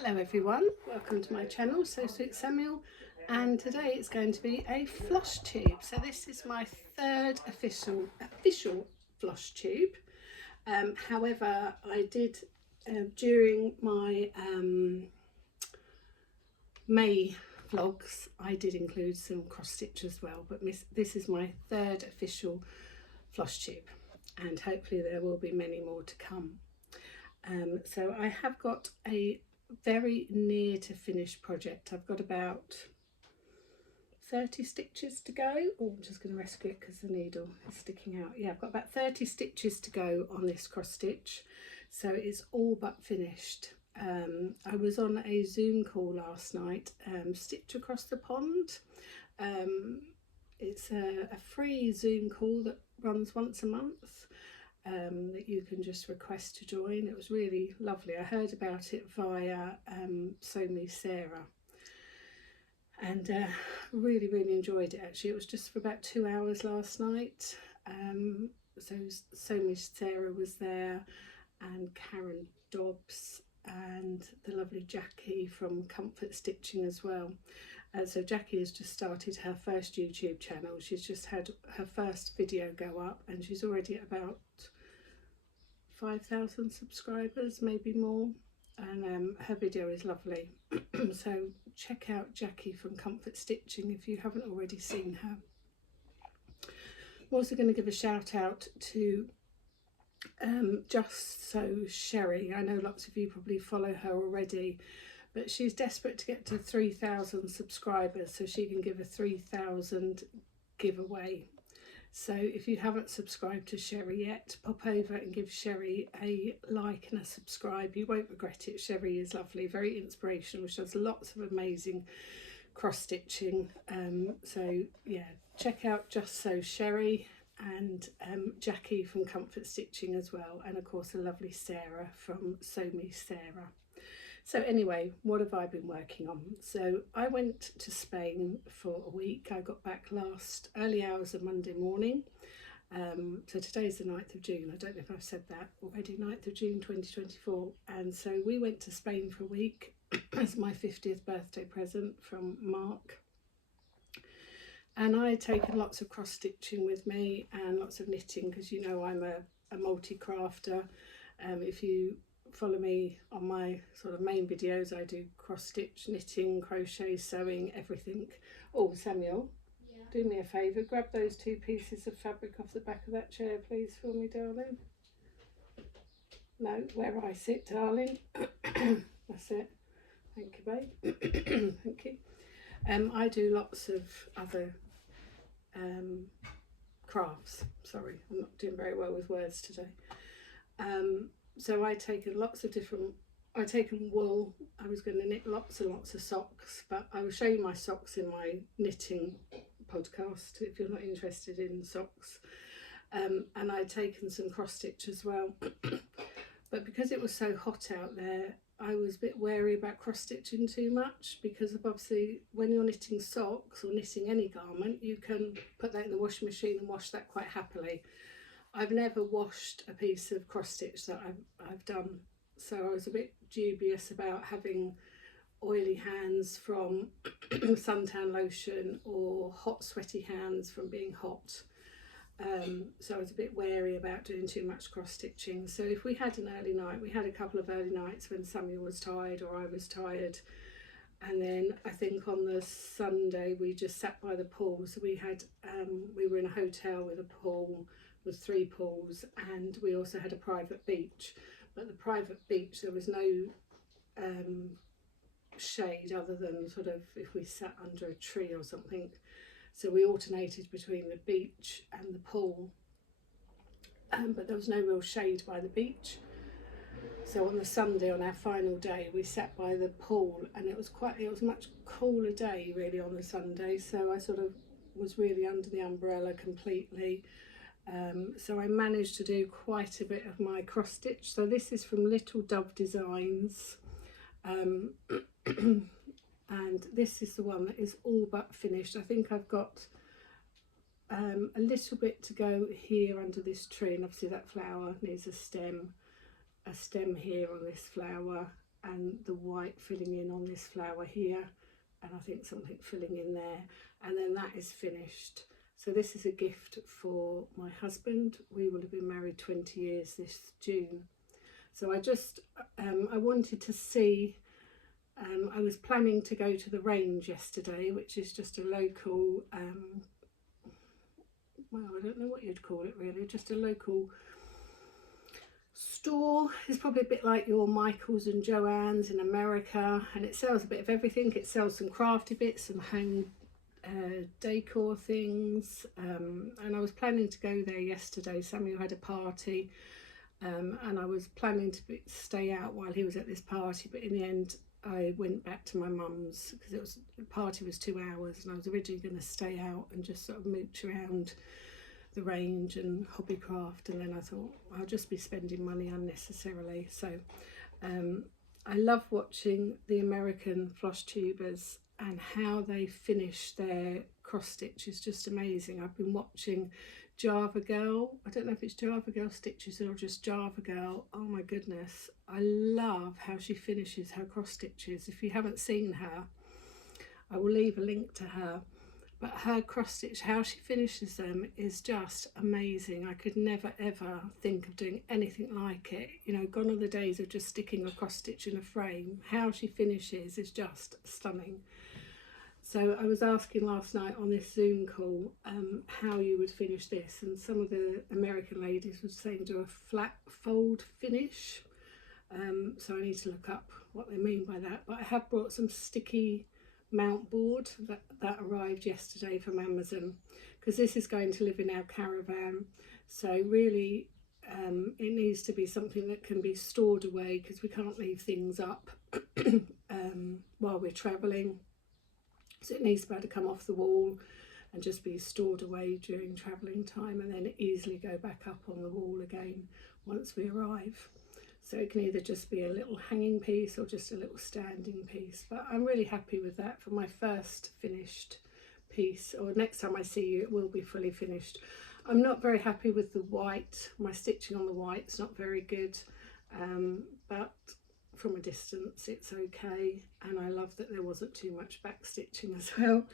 Hello everyone, welcome to my channel, So Sweet Samuel, and today it's going to be a floss tube. So this is my third official floss tube. However, I did during my May vlogs, I did include some cross stitch as well, but this is my third official floss tube, and hopefully there will be many more to come. So I have got a very near to finished project. I've got about 30 stitches to go. Oh, I'm just going to rescue it because the needle is sticking out. Yeah, I've got about 30 stitches to go on this cross stitch, so it's all but finished. I was on a Zoom call last night, Stitch Across the Pond. It's a free Zoom call that runs once a month. That you can just request to join. It was really lovely. I heard about it via Sarah, and really enjoyed it actually. It was just for about 2 hours last night. So Sarah was there, and Karen Dobbs, and the lovely Jackie from Comfort Stitching as well. So Jackie has just started her first YouTube channel. She's just had her first video go up, and she's already at about 5,000 subscribers, maybe more, and her video is lovely. So check out Jackie from Comfort Stitching if you haven't already seen her. I'm also going to give a shout out to Just So Sherry. I know lots of you probably follow her already, but she's desperate to get to 3,000 subscribers so she can give a 3,000 giveaway. So if you haven't subscribed to Sherry yet, pop over and give Sherry a like and a subscribe. You won't regret it. Sherry is lovely, very inspirational. She does lots of amazing cross stitching. So yeah, check out Just So Sherry, and Jackie from Comfort Stitching as well, and of course a lovely Sarah from Sarah. So anyway, what have I been working on? So I went to Spain for a week. I got back early hours of Monday morning. So today's the 9th of June. I don't know if I've said that already, 9th of June 2024. And so we went to Spain for a week as my 50th birthday present from Mark. And I had taken lots of cross stitching with me and lots of knitting, because you know I'm a multi-crafter. If you follow me on my sort of main videos, I do cross stitch, knitting, crochet, sewing, everything. Oh, Samuel, yeah, do me a favour, grab those 2 pieces of fabric off the back of that chair please for me, darling. No, where I sit, darling. That's it. Thank you, babe. Thank you. I do lots of other crafts. Sorry, I'm not doing very well with words today. So I'd taken lots of different, I'd taken wool. I was going to knit lots and lots of socks, but I will show you my socks in my knitting podcast if you're not interested in socks. And I'd taken some cross stitch as well. But because it was so hot out there, I was a bit wary about cross stitching too much, because obviously when you're knitting socks or knitting any garment, you can put that in the washing machine and wash that quite happily. I've never washed a piece of cross stitch that I've done, so I was a bit dubious about having oily hands from suntan lotion or hot sweaty hands from being hot. So I was a bit wary about doing too much cross stitching. So if we had an early night, we had a couple of early nights when Samuel was tired or I was tired, and then I think on the Sunday we just sat by the pool. So we had we were in a hotel with a pool, with 3 pools, and we also had a private beach. But the private beach, there was no shade other than sort of if we sat under a tree or something. So we alternated between the beach and the pool, but there was no real shade by the beach. So on the Sunday, on our final day, we sat by the pool, and it was a much cooler day really on the Sunday. So I sort of was really under the umbrella completely. So I managed to do quite a bit of my cross stitch. So this is from Little Dove Designs. And this is the one that is all but finished. I think I've got a little bit to go here under this tree, and obviously that flower needs a stem here on this flower, and the white filling in on this flower here, and I think something filling in there, and then that is finished. So this is a gift for my husband. We will have been married 20 years this June. So I just I wanted to see, I was planning to go to the Range yesterday, which is just a local well, I don't know what you'd call it really, just a local store. It's probably a bit like your Michael's and Joann's in America, and it sells a bit of everything. It sells some crafty bits, some home decor things, and I was planning to go there yesterday. Samuel had a party, and I was planning to stay out while he was at this party, but in the end I went back to my mum's because the party was 2 hours, and I was originally going to stay out and just sort of mooch around the Range and Hobbycraft, and then I thought I'll just be spending money unnecessarily. So I love watching the American floss tubers, and how they finish their cross stitch is just amazing. I've been watching Java Girl. I don't know if it's Java Girl Stitches or just Java Girl. Oh my goodness, I love how she finishes her cross stitches. If you haven't seen her, I will leave a link to her, but her cross stitch, how she finishes them is just amazing. I could never ever think of doing anything like it. You know, gone are the days of just sticking a cross stitch in a frame. How she finishes is just stunning. So I was asking last night on this Zoom call how you would finish this, and some of the American ladies were saying do a flat fold finish. So I need to look up what they mean by that. But I have brought some sticky mount board that arrived yesterday from Amazon, because this is going to live in our caravan. So really it needs to be something that can be stored away, because we can't leave things up while we're travelling. So it needs to be able to come off the wall and just be stored away during travelling time, and then easily go back up on the wall again once we arrive. So it can either just be a little hanging piece or just a little standing piece. But I'm really happy with that for my first finished piece, or next time I see you it will be fully finished. I'm not very happy with the white. My stitching on the white's not very good, but from a distance it's okay, and I love that there wasn't too much back stitching as well.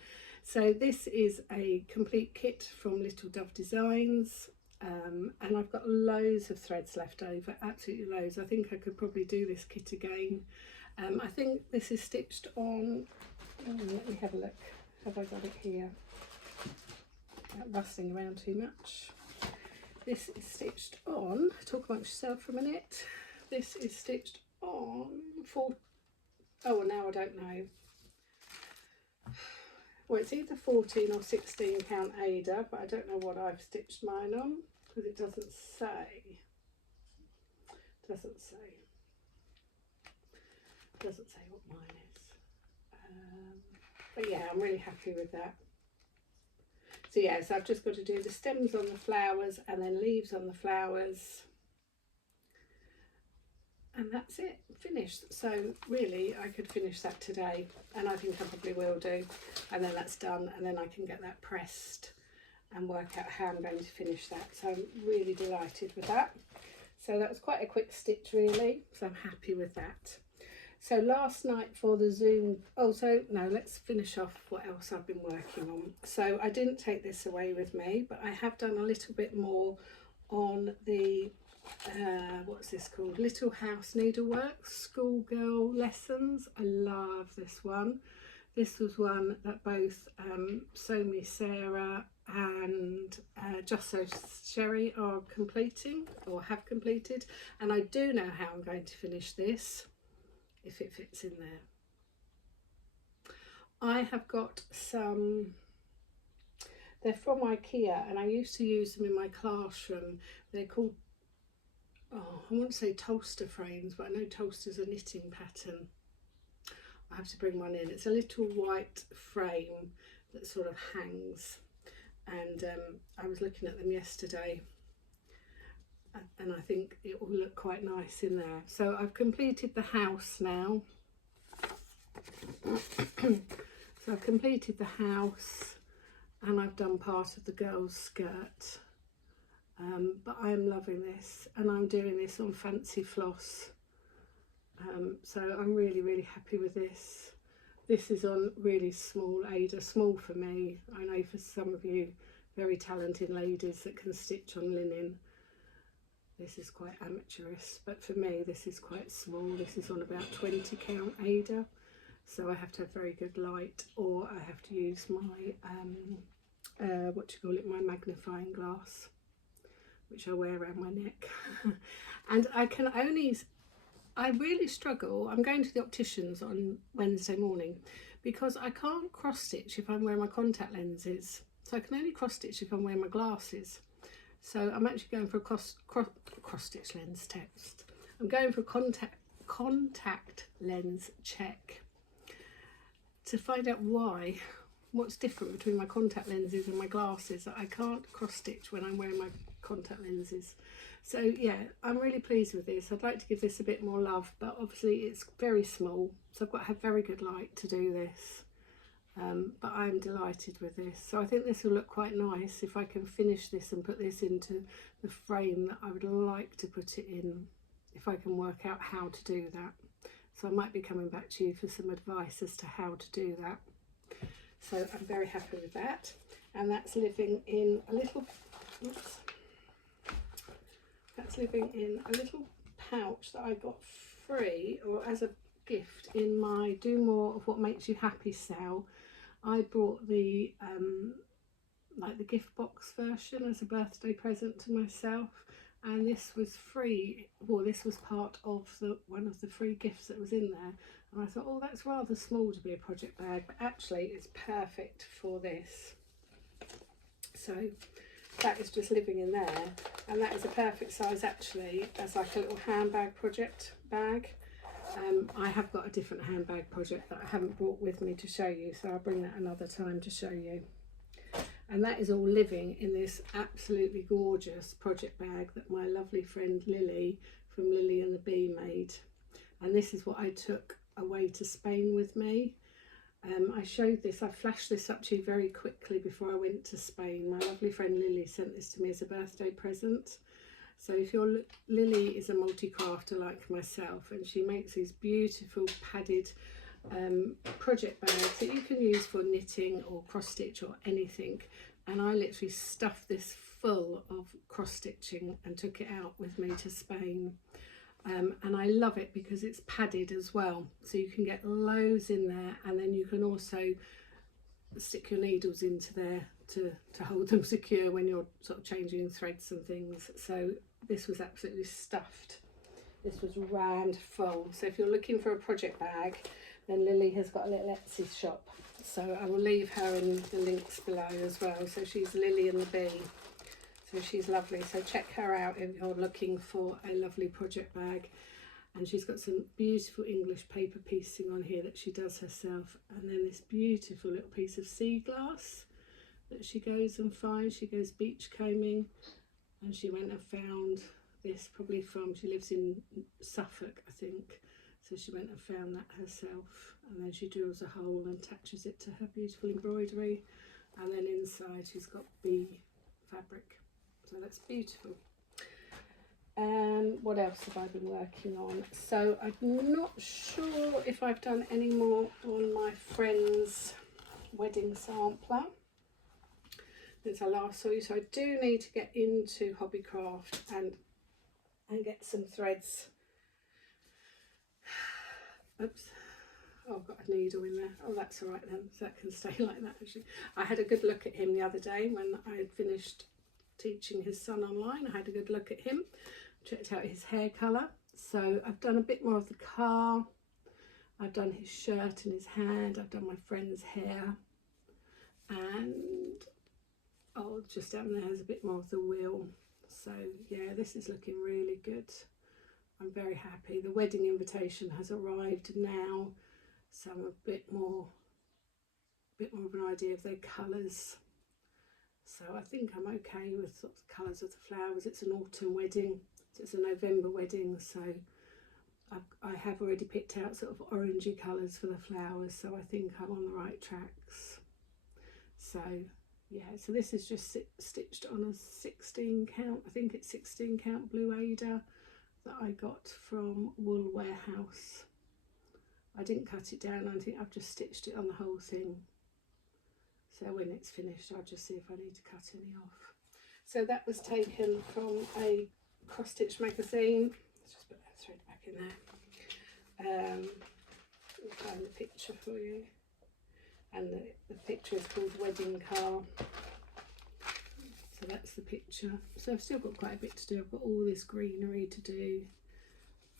So this is a complete kit from Little Dove Designs, and I've got loads of threads left over, absolutely loads. I think I could probably do this kit again. I think this is stitched on, let me have a look, have I got it here? Rustling around too much. This is stitched on, talk amongst yourself for a minute, this is stitched on now I don't know. Well, it's either 14 or 16 count Ada, but I don't know what I've stitched mine on, because it doesn't say. Doesn't say what mine is. But yeah, I'm really happy with that. So yeah, so I've just got to do the stems on the flowers and then leaves on the flowers, and that's it, finished. So really I could finish that today, and I think I probably will do, and then that's done, and then I can get that pressed and work out how I'm going to finish that. So I'm really delighted with that. So that was quite a quick stitch really, so I'm happy with that. So last night for the Zoom, let's finish off what else I've been working on. So I didn't take this away with me, but I have done a little bit more on the what's this called, Little House Needlework Schoolgirl Lessons. I love this one. This was one that both Sew Me Sarah and Just So Sherry are completing, or have completed, and I do know how I'm going to finish this if it fits in there. I have got some, they're from IKEA, and I used to use them in my classroom. They're called, I want to say toaster frames, but I know toaster's a knitting pattern. I have to bring one in. It's a little white frame that sort of hangs, and I was looking at them yesterday, and I think it will look quite nice in there. So I've completed the house now. So I've completed the house, and I've done part of the girl's skirt. But I'm loving this, and I'm doing this on Fancy Floss. So I'm really happy with this. This is on really small Ada, small for me. I know for some of you very talented ladies that can stitch on linen, this is quite amateurish, but for me this is quite small. This is on about 20 count Ada, so I have to have very good light, or I have to use my my magnifying glass, which I wear around my neck. And I really struggle. I'm going to the opticians on Wednesday morning because I can't cross stitch if I'm wearing my contact lenses, so I can only cross stitch if I'm wearing my glasses. So I'm actually going for a cross stitch lens test. I'm going for a contact lens check to find out what's different between my contact lenses and my glasses, that I can't cross stitch when I'm wearing my contact lenses. So yeah, I'm really pleased with this. I'd like to give this a bit more love, but obviously it's very small, so I've got to have very good light to do this. But I'm delighted with this. So I think this will look quite nice if I can finish this and put this into the frame that I would like to put it in, if I can work out how to do that. So I might be coming back to you for some advice as to how to do that. So I'm very happy with that. And that's living in a little, oops, that's living in a little pouch that I got free or as a gift in my Do More of What Makes You Happy sale. I brought the like the gift box version as a birthday present to myself, and this was free. Well, this was part of one of the free gifts that was in there, and I thought, oh, that's rather small to be a project bag, but actually it's perfect for this. So that is just living in there, and that is a perfect size actually as like a little handbag project bag. I have got a different handbag project that I haven't brought with me to show you, so I'll bring that another time to show you. And that is all living in this absolutely gorgeous project bag that my lovely friend Lily from Lily and the Bee made. And this is what I took away to Spain with me. I showed this, I flashed this up to you very quickly before I went to Spain. My lovely friend Lily sent this to me as a birthday present. So if Lily is a multi-crafter like myself, and she makes these beautiful padded project bags that you can use for knitting or cross stitch or anything, and I literally stuffed this full of cross stitching and took it out with me to Spain. And I love it because it's padded as well, so you can get loads in there, and then you can also stick your needles into there to hold them secure when you're sort of changing threads and things. So this was absolutely stuffed. This was rammed full. So if you're looking for a project bag, then Lily has got a little Etsy shop, so I will leave her in the links below as well. So she's Lily and the Bee, so she's lovely. So check her out if you're looking for a lovely project bag. And she's got some beautiful English paper piecing on here that she does herself, and then this beautiful little piece of sea glass that she goes and finds. She goes beach combing, and she went and found this, probably from, she lives in Suffolk I think, so she went and found that herself, and then she drills a hole and attaches it to her beautiful embroidery, and then inside she's got bee fabric, so that's beautiful. And what else have I been working on? So I'm not sure if I've done any more on my friend's wedding sampler since I last saw you, so I do need to get into Hobbycraft and get some threads. Oops, oh, I've got a needle in there. Oh, that's all right then, so that can stay like that actually. I had a good look at him the other day when I had finished teaching his son online. I had a good look at him, checked out his hair colour. So I've done a bit more of the car, I've done his shirt and his hand, I've done my friend's hair, and oh, just down there is a bit more of the wheel. So yeah, this is looking really good. I'm very happy. The wedding invitation has arrived now, so I'm a bit more of an idea of their colours. So I think I'm okay with sort of the colours of the flowers. It's an autumn wedding, so it's a November wedding, so I have already picked out sort of orangey colours for the flowers, so I think I'm on the right tracks. So yeah, so this is just stitched on a 16 count, I think it's 16 count blue Ada that I got from Wool Warehouse. I didn't cut it down. I think I've just stitched it on the whole thing. So when it's finished, I'll just see if I need to cut any off. So that was taken from a cross stitch magazine. Let's just put that thread back in there. I'll find the picture for you. And the picture is called Wedding Car. So that's the picture. So I've still got quite a bit to do. I've got all this greenery to do.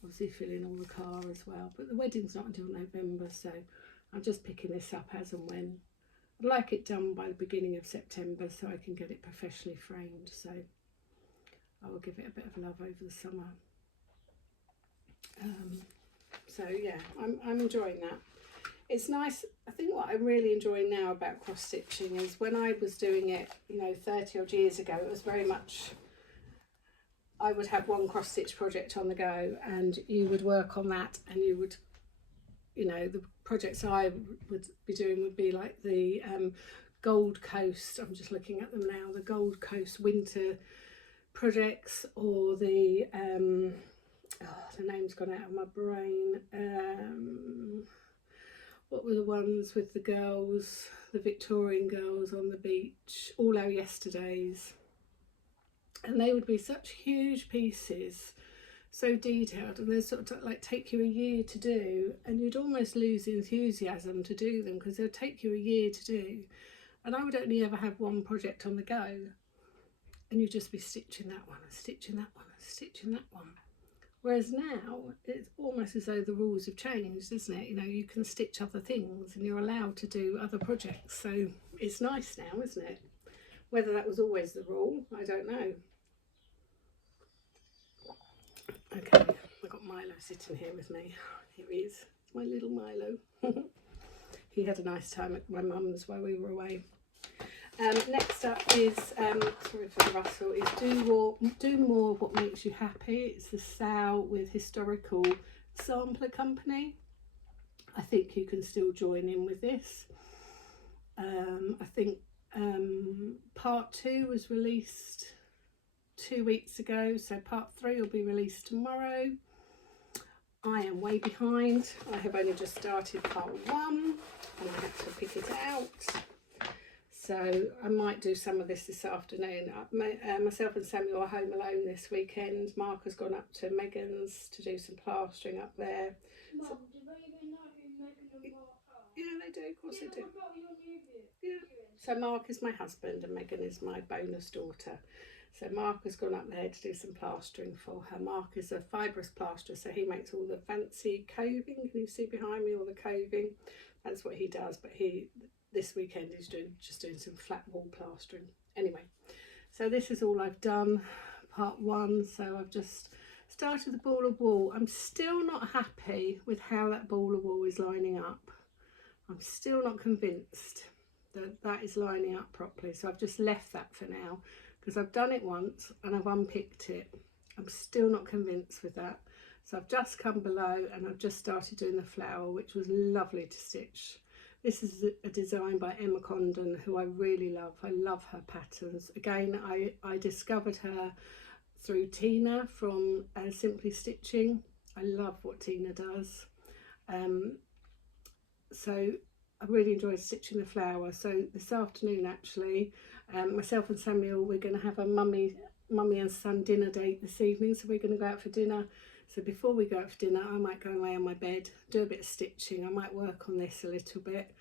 Obviously fill in all the car as well. But the wedding's not until November, so I'm just picking this up as and when. I'd like it done by the beginning of September so I can get it professionally framed. So I will give it a bit of love over the summer. So yeah, I'm enjoying that. It's nice. I think what I'm really enjoying now about cross stitching is when I was doing it, you know, 30 odd years ago, it was very much, I would have one cross stitch project on the go and you would work on that, and you would, you know, the projects I would be doing would be like the Gold Coast, I'm just looking at them now, the Gold Coast winter projects, or the the name's gone out of my brain. What were the ones with the girls, the Victorian girls on the beach, All Our Yesterdays? And they would be such huge pieces, so detailed, and they sort of like take you a year to do, and you'd almost lose enthusiasm to do them because they'd take you a year to do. And I would only ever have one project on the go, and you'd just be stitching that one and stitching that one and stitching that one. Whereas now it's almost as though the rules have changed, isn't it? You know, you can stitch other things and you're allowed to do other projects. So it's nice now, isn't it? Whether that was always the rule, I don't know. Okay, I've got Milo sitting here with me. Here he is, my little Milo. He had a nice time at my mum's while we were away. Next up is, sorry for the rustle, is do more of what makes you happy. It's the sale with Historical Sampler Company. I think you can still join in with this. I think part 2 was released 2 weeks ago, so part 3 will be released tomorrow. I am way behind. I have only just started part 1 and I have to pick it out. So I might do some of this afternoon. Myself and Samuel are home alone this weekend. Mark has gone up to Megan's to do some plastering up there. Mum, do they even know who Megan and Mark are? Yeah, they do, of course they do. Yeah. So Mark is my husband and Megan is my bonus daughter. So Mark has gone up there to do some plastering for her. Mark is a fibrous plasterer, so he makes all the fancy coving. Can you see behind me all the coving? That's what he does, but this weekend he's just doing some flat wall plastering. Anyway, so this is all I've done, part 1. So I've just started the ball of wool. I'm still not happy with how that ball of wool is lining up. I'm still not convinced that that is lining up properly, so I've just left that for now because I've done it once and I've unpicked it. I'm still not convinced with that, so I've just come below and I've just started doing the flower, which was lovely to stitch. This is a design by Emma Condon, who I really love. I love her patterns. Again, I discovered her through Tina from Simply Stitching. I love what Tina does. So I really enjoyed stitching the flower. So this afternoon, actually, myself and Samuel, we're going to have a mummy and son dinner date this evening. So we're going to go out for dinner. So before we go out for dinner, I might go and lay on my bed, do a bit of stitching. I might work on this a little bit.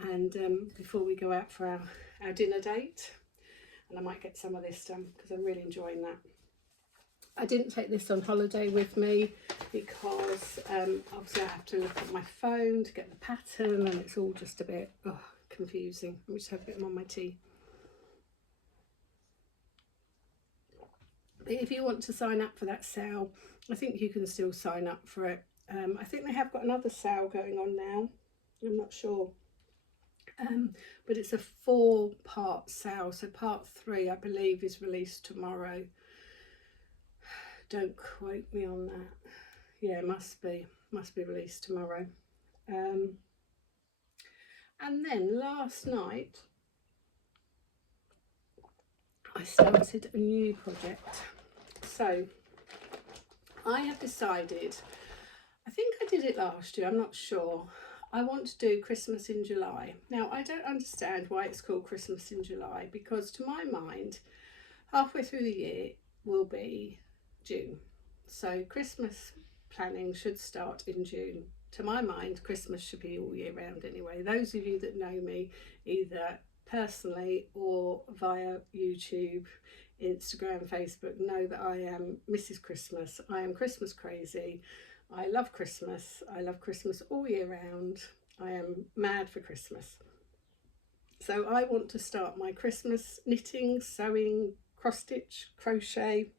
And before we go out for our dinner date, and I might get some of this done because I'm really enjoying that. I didn't take this on holiday with me because obviously I have to look at my phone to get the pattern, and it's all just a bit confusing. Let me just have a bit more of my tea. But if you want to sign up for that sale, I think you can still sign up for it. I think they have got another sale going on now. I'm not sure. But it's a 4-part sale. So part 3, I believe, is released tomorrow. Don't quote me on that. Yeah, it must be released tomorrow. And then last night, I started a new project. So I have decided, I think I did it last year, I'm not sure. I want to do Christmas in July. Now, I don't understand why it's called Christmas in July, because to my mind, halfway through the year will be June. So Christmas planning should start in June. To my mind, Christmas should be all year round anyway. Those of you that know me, either personally or via YouTube, Instagram, Facebook, know that I am Mrs. Christmas. I am Christmas crazy. I love Christmas. I love Christmas all year round. I am mad for Christmas. So I want to start my Christmas knitting, sewing, cross stitch, crochet,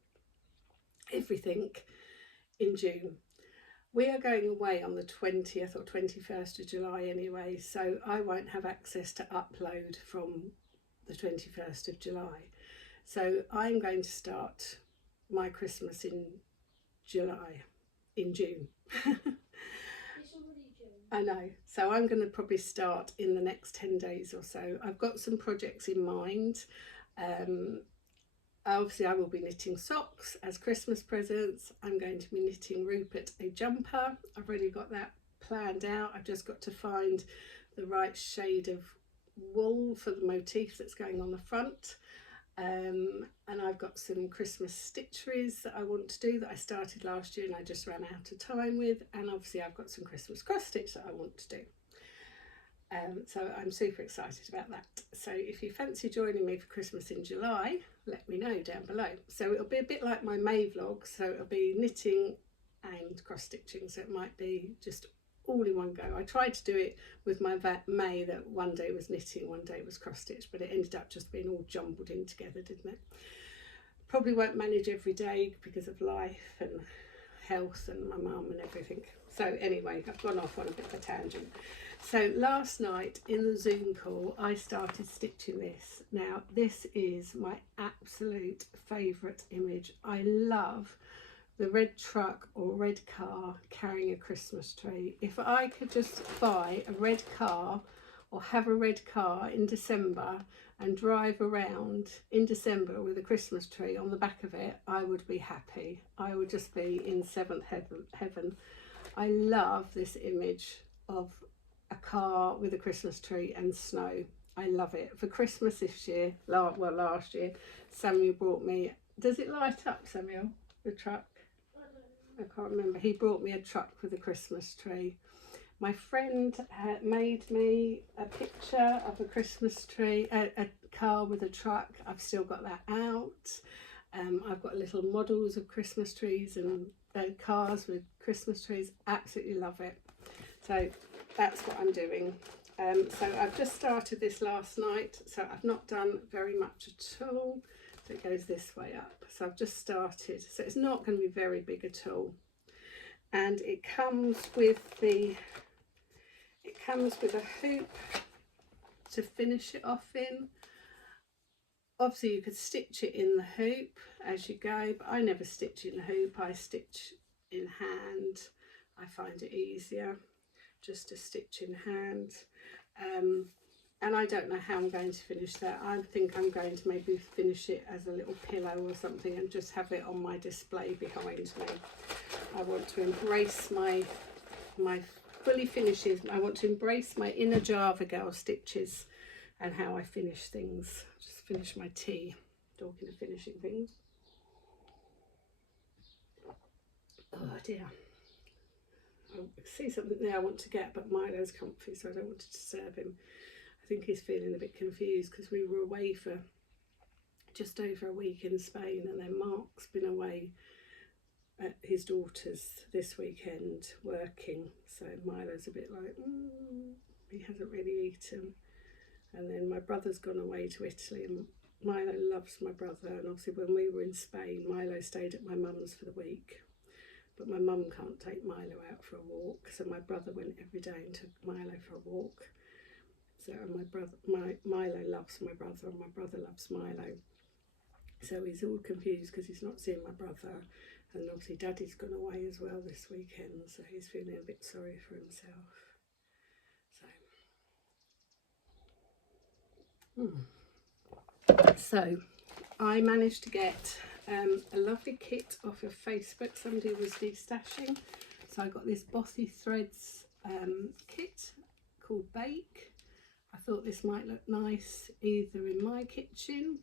everything in June. We are going away on the 20th or 21st of July anyway, so I won't have access to upload from the 21st of July. So I'm going to start my Christmas in June. It's already June. I know, so I'm going to probably start in the next 10 days or so. I've got some projects in mind. Obviously I will be knitting socks as Christmas presents. I'm going to be knitting Rupert a jumper. I've already got that planned out. I've just got to find the right shade of wool for the motif that's going on the front. And I've got some Christmas stitcheries that I want to do that I started last year and I just ran out of time with. And obviously I've got some Christmas cross stitch that I want to do. So I'm super excited about that. So if you fancy joining me for Christmas in July, let me know down below. So it'll be a bit like my May vlog, so it'll be knitting and cross stitching, so it might be just all in one go. I tried to do it with my May, that one day was knitting, one day was cross stitch, but it ended up just being all jumbled in together, didn't it? Probably won't manage every day because of life and health and my mum and everything. So anyway, I've gone off on a bit of a tangent. So last night in the Zoom call, I started stitching this. Now, this is my absolute favourite image. I love the red truck or red car carrying a Christmas tree. If I could just buy a red car or have a red car in December and drive around in December with a Christmas tree on the back of it, I would be happy. I would just be in seventh heaven. I love this image of a car with a Christmas tree and snow. I love it. For Christmas this year, last year, Samuel brought me, does it light up, Samuel, the truck? I can't remember. He brought me a truck with a Christmas tree. My friend had made me a picture of a Christmas tree, a car with a truck. I've still got that out. I've got little models of Christmas trees and cars with Christmas trees. Absolutely love it. So that's what I'm doing. So I've just started this last night, so I've not done very much at all. So it goes this way up. So I've just started, so it's not going to be very big at all. And it comes with a hoop to finish it off in. Obviously you could stitch it in the hoop as you go, but I never stitch in the hoop, I stitch in hand. I find it easier just to stitch in hand. And I don't know how I'm going to finish that. I think I'm going to maybe finish it as a little pillow or something and just have it on my display behind me. I want to embrace my fully finishes. I want to embrace my inner Java girl stitches and how I finish things. Just finish my tea, talking of finishing things. Oh dear. I see something there I want to get, but Milo's comfy, so I don't want to disturb him. I think he's feeling a bit confused because we were away for just over a week in Spain, and then Mark's been away at his daughter's this weekend working, so Milo's a bit like, he hasn't really eaten. And then my brother's gone away to Italy, and Milo loves my brother, and obviously when we were in Spain, Milo stayed at my mum's for the week. But my mum can't take Milo out for a walk, so my brother went every day and took Milo for a walk. So Milo loves my brother, and my brother loves Milo. So he's all confused because he's not seeing my brother, and obviously Daddy's gone away as well this weekend, so he's feeling a bit sorry for himself. So I managed to get a lovely kit off of Facebook. Somebody was destashing So I got this Bossy Threads kit called Bake. I thought this might look nice either in my kitchen,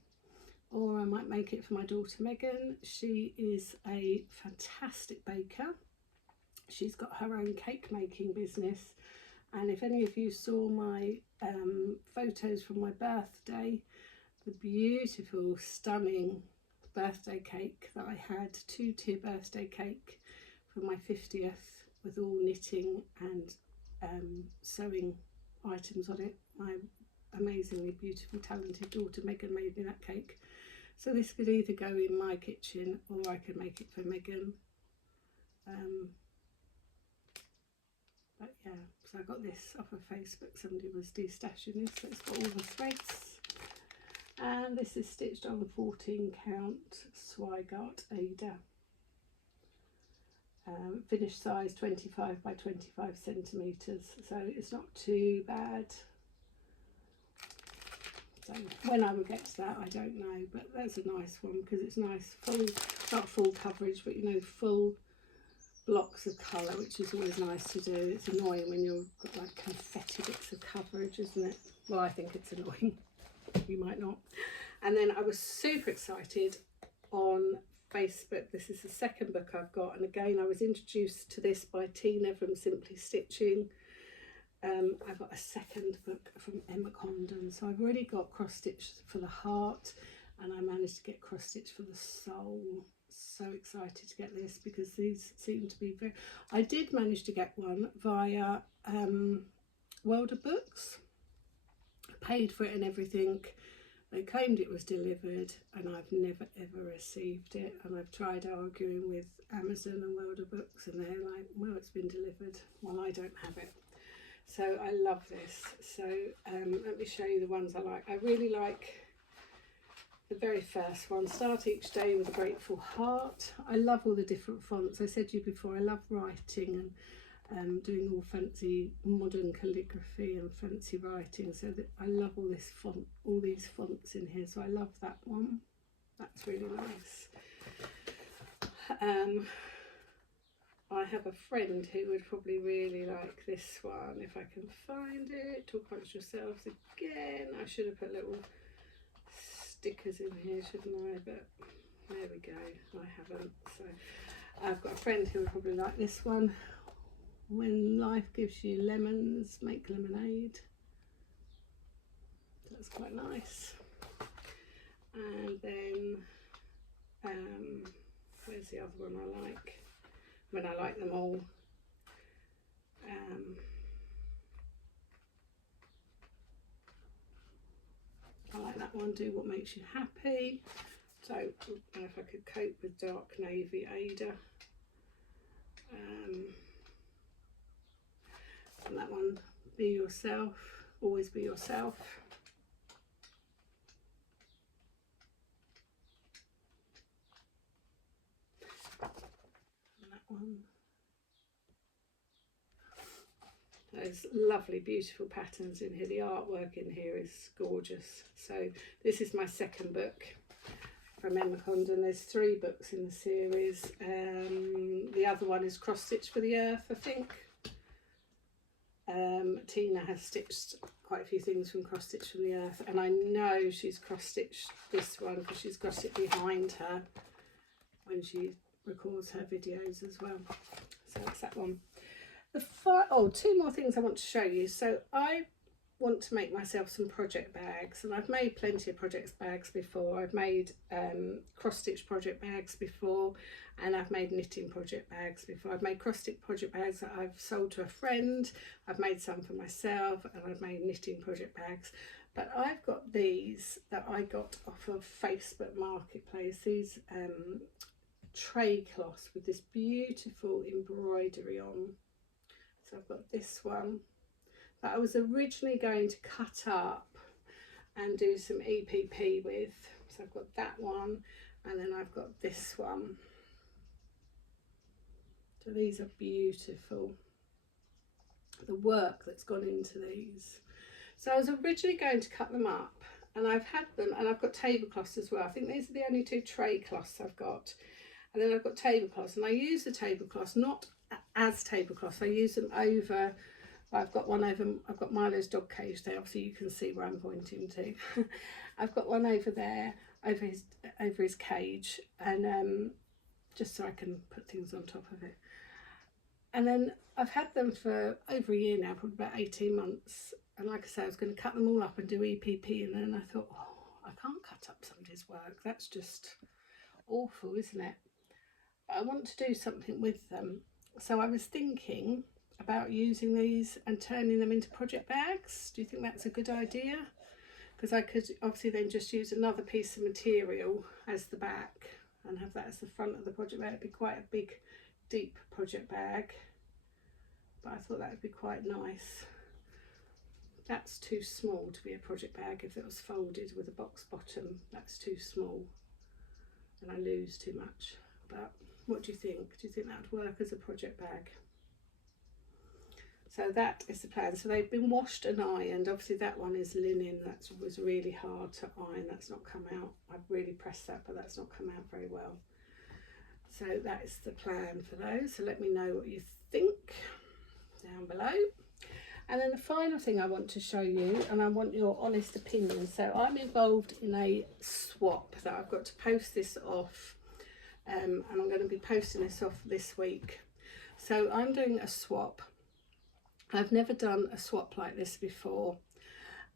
or I might make it for my daughter Megan. She is a fantastic baker. She's got her own cake making business, and if any of you saw my photos from my birthday, the beautiful, stunning birthday cake that I had, 2-tier birthday cake for my 50th with all knitting and sewing items on it. My amazingly beautiful, talented daughter Megan made me that cake. So this could either go in my kitchen or I could make it for Megan. But yeah, so I got this off of Facebook. Somebody was destashing this, so it's got all the threads. And this is stitched on 14 count Swigart Ada. Finished size 25 by 25 centimetres, so it's not too bad. So when I will get to that, I don't know, but that's a nice one because it's nice, full, not full coverage, but you know, full blocks of colour, which is always nice to do. It's annoying when you've got like confetti bits of coverage, isn't it? Well, I think it's annoying. You might not. And then I was super excited on Facebook. This is the second book I've got, and again I was introduced to this by Tina from Simply Stitching. I've got a second book from Emma Condon, so I've already got cross stitch for the heart, and I managed to get cross stitch for the soul. So excited to get this because these seem to be very, I did manage to get one via World of Books. I paid for it and everything. They claimed it was delivered, and I've never ever received it, and I've tried arguing with Amazon and World of Books, and they're like, well, it's been delivered. Well, I don't have it. So I love this. So let me show you the ones I like. I really like the very first one, Start Each Day with a Grateful Heart. I love all the different fonts. I said to you before, I love writing and doing all fancy modern calligraphy and fancy writing, so that I love all this font, all these fonts in here, so I love that one. That's really nice. I have a friend who would probably really like this one, if I can find it. Talk amongst yourselves again. I should have put little stickers in here, shouldn't I? But there we go, I haven't. So I've got a friend who would probably like this one. When life gives you lemons, make lemonade. That's quite nice. And then where's the other one I like? I mean, I like them all. I like that one, Do What Makes You Happy. So I don't know if I could cope with dark navy Ada. And that one, Be Yourself, Always Be Yourself. And that one. There's lovely, beautiful patterns in here. The artwork in here is gorgeous. So this is my second book from Emma Condon. There's 3 books in the series. The other one is Cross Stitch for the Earth, I think. Tina has stitched quite a few things from Cross Stitch from the Earth, and I know she's cross stitched this one because she's got it behind her when she records her videos as well. So that's that one. Oh, 2 more things I want to show you. So I want to make myself some project bags, and I've made plenty of project bags before. I've made cross stitch project bags before, and I've made knitting project bags before. I've made cross stitch project bags that I've sold to a friend. I've made some for myself, and I've made knitting project bags. But I've got these that I got off of Facebook Marketplace. These tray cloths with this beautiful embroidery on. So I've got this one that I was originally going to cut up and do some EPP with. So I've got that one, and then I've got this one. So these are beautiful. The work that's gone into these. So I was originally going to cut them up, and I've had them, and I've got tablecloths as well. I think these are the only 2 tray cloths I've got. And then I've got tablecloths, and I use the tablecloths not as tablecloths. I use them over, I've got Milo's dog cage there, obviously you can see where I'm pointing to. I've got one over there, over his cage, and just so I can put things on top of it. And then I've had them for over a year now, probably about 18 months. And like I say, I was going to cut them all up and do EPP, and then I thought, oh, I can't cut up somebody's work. That's just awful, isn't it? But I want to do something with them. So I was thinking about using these and turning them into project bags. Do you think that's a good idea? Because I could obviously then just use another piece of material as the back and have that as the front of the project bag. It'd be quite a big, deep project bag, but I thought that would be quite nice. That's too small to be a project bag. If it was folded with a box bottom, that's too small and I lose too much. But what do you think? Do you think that would work as a project bag? So that is the plan. So they've been washed and ironed. Obviously that one is linen. That was really hard to iron. That's not come out. I've really pressed that, but that's not come out very well. So that is the plan for those. So let me know what you think down below. And then the final thing I want to show you, and I want your honest opinion. So I'm involved in a swap that I've got to post this off, and I'm going to be posting this off this week. So I'm doing a swap. I've never done a swap like this before,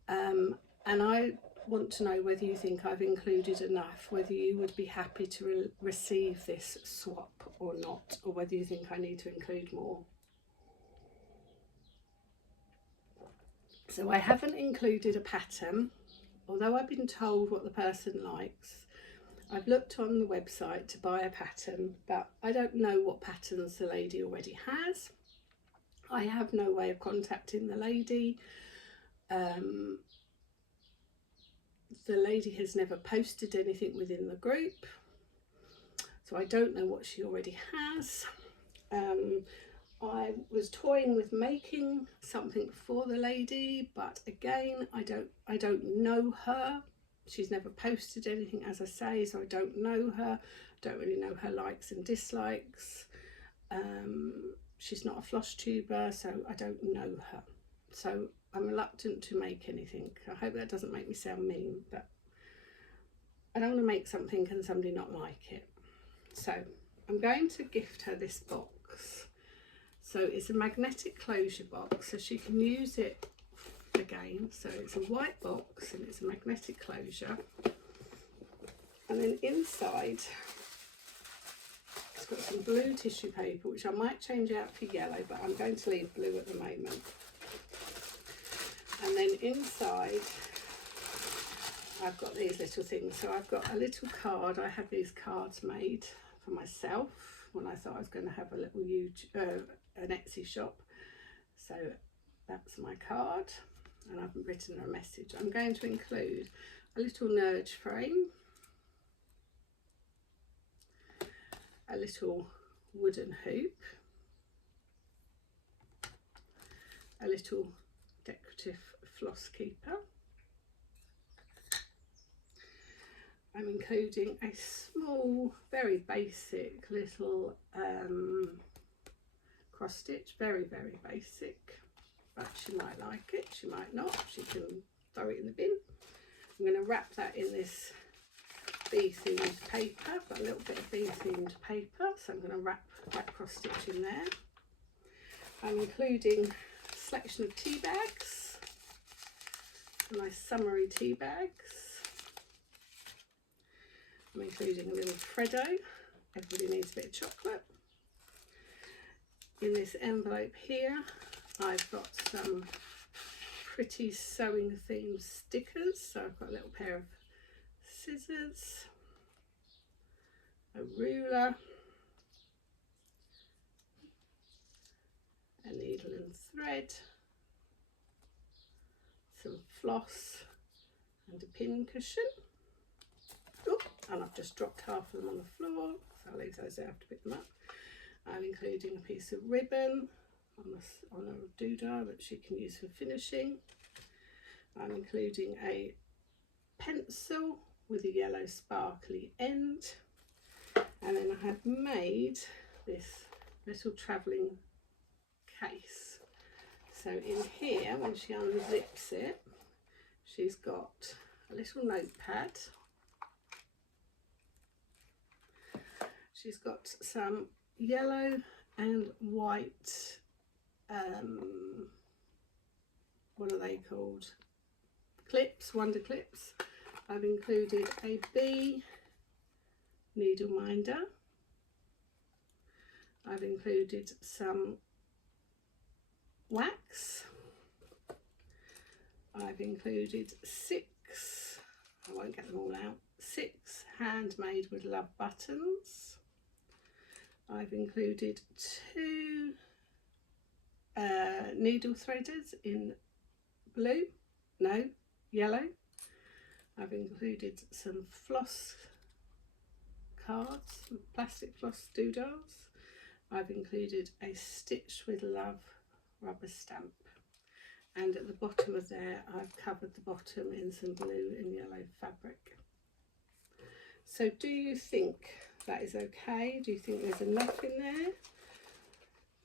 and I want to know whether you think I've included enough, whether you would be happy to receive this swap or not, or whether you think I need to include more. So I haven't included a pattern, although I've been told what the person likes. I've looked on the website to buy a pattern, but I don't know what patterns the lady already has. I have no way of contacting the lady. The lady has never posted anything within the group, so I don't know what she already has. I was toying with making something for the lady, but again, I don't know her. She's never posted anything, as I say, so I don't know her. Don't really know her likes and dislikes. She's not a floss tuber, so I don't know her. So I'm reluctant to make anything. I hope that doesn't make me sound mean, but I don't want to make something and somebody not like it. So I'm going to gift her this box. So it's a magnetic closure box, so she can use it again. So it's a white box and it's a magnetic closure. And then inside, it's got some blue tissue paper, which I might change out for yellow, but I'm going to leave blue at the moment. And then inside, I've got these little things. So I've got a little card. I had these cards made for myself when I thought I was going to have a little an Etsy shop. So that's my card, and I've written her a message. I'm going to include a little nudge frame, a little wooden hoop, a little decorative floss keeper. I'm including a small, very basic little cross stitch, very basic, but she might like it, she might not, she can throw it in the bin. I'm going to wrap that in this bee themed paper. I've got a little bit of bee themed paper, so I'm going to wrap that cross stitch in there. I'm including a selection of tea bags, nice summery tea bags. I'm including a little Freddo. Everybody needs a bit of chocolate. In this envelope here, I've got some pretty sewing themed stickers. So I've got a little pair of scissors, a ruler, a needle and thread, some floss and a pin cushion. Oh, and I've just dropped half of them on the floor, so I'll leave those there, I have to pick them up. I'm including a piece of ribbon on a doodah that she can use for finishing. I'm including a pencil with a yellow sparkly end, and then I have made this little travelling case. So in here, when she unzips it, she's got a little notepad. She's got some yellow and white, what are they called? Clips, wonder clips. I've included a bee needle minder. I've included some wax. I've included 6, I won't get them all out, 6 handmade with love buttons. I've included 2 needle threaders in yellow. I've included some floss cards, plastic floss doodles. I've included a Stitch with Love rubber stamp, and at the bottom of there I've covered the bottom in some blue and yellow fabric. So do you think that is okay? Do you think there's enough in there?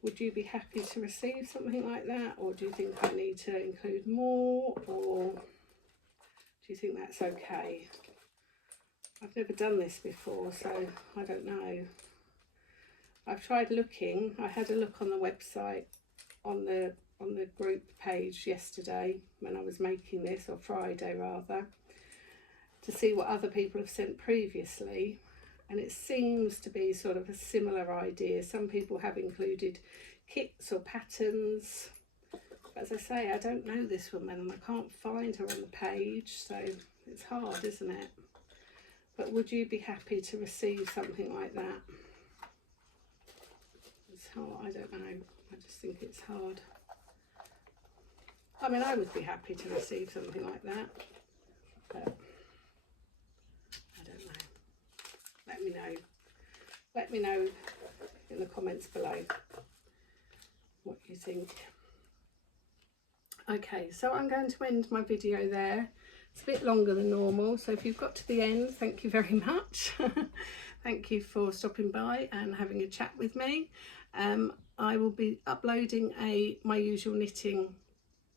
Would you be happy to receive something like that, or do you think I need to include more, or do you think that's okay? I've never done this before, so I don't know. I've tried looking. I had a look on the website, on the group page yesterday when I was making this, or Friday rather, to see what other people have sent previously, and it seems to be sort of a similar idea. Some people have included kits or patterns, but as I say, I don't know this woman and I can't find her on the page, so it's hard, isn't it? But would you be happy to receive something like that? It's hard, I don't know, I just think it's hard. I mean, I would be happy to receive something like that, but I don't know. Let me know. Let me know in the comments below what you think. Okay, so I'm going to end my video there. It's a bit longer than normal, so if you've got to the end, thank you very much. Thank you for stopping by and having a chat with me. I will be uploading my usual knitting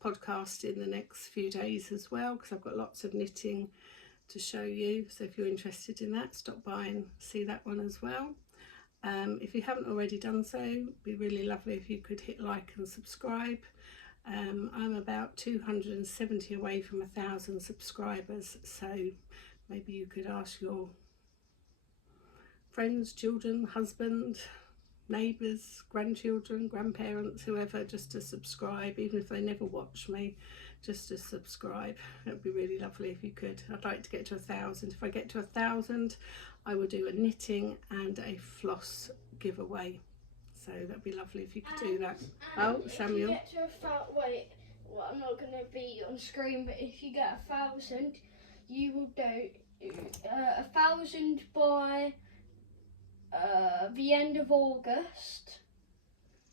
podcast in the next few days as well, because I've got lots of knitting to show you. So if you're interested in that, stop by and see that one as well. If you haven't already done so, it'd be really lovely if you could hit like and subscribe. I'm about 270 away from 1,000 subscribers, so maybe you could ask your friends, children, husband, neighbours, grandchildren, grandparents, whoever, just to subscribe, even if they never watch me, just to subscribe. It would be really lovely if you could. I'd like to get to 1,000. If I get to 1,000, I will do a knitting and a floss giveaway. So that'd be lovely if you could do that. Oh, Samuel. If you get to wait, well, I'm not going to be on screen, but if you get 1,000, you will do 1,000 by the end of August,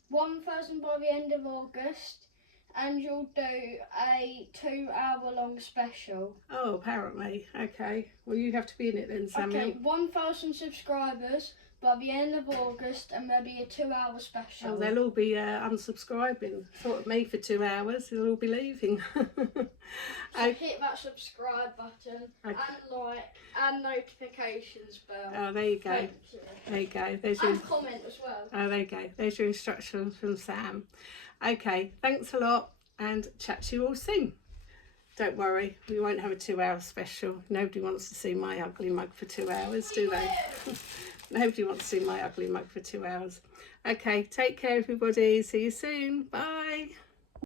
1,000 by the end of August, and you'll do a 2-hour-long special. Oh, apparently. Okay. Well, you have to be in it then, Samuel. Okay, 1,000 subscribers by the end of August, and there'll be a 2-hour special. Oh, they'll all be unsubscribing. Thought of me for 2 hours. They'll all be leaving. So hit that subscribe button, and like, and notifications bell. Oh, there you go. There you go. There's and comment as well. Oh, there you go. There's your instructions from Sam. Okay, thanks a lot, and chat to you all soon. Don't worry, we won't have a 2-hour special. Nobody wants to see my ugly mug for 2 hours, do they? Nobody wants to see my ugly mug for 2 hours. Okay, take care everybody. See you soon. Bye.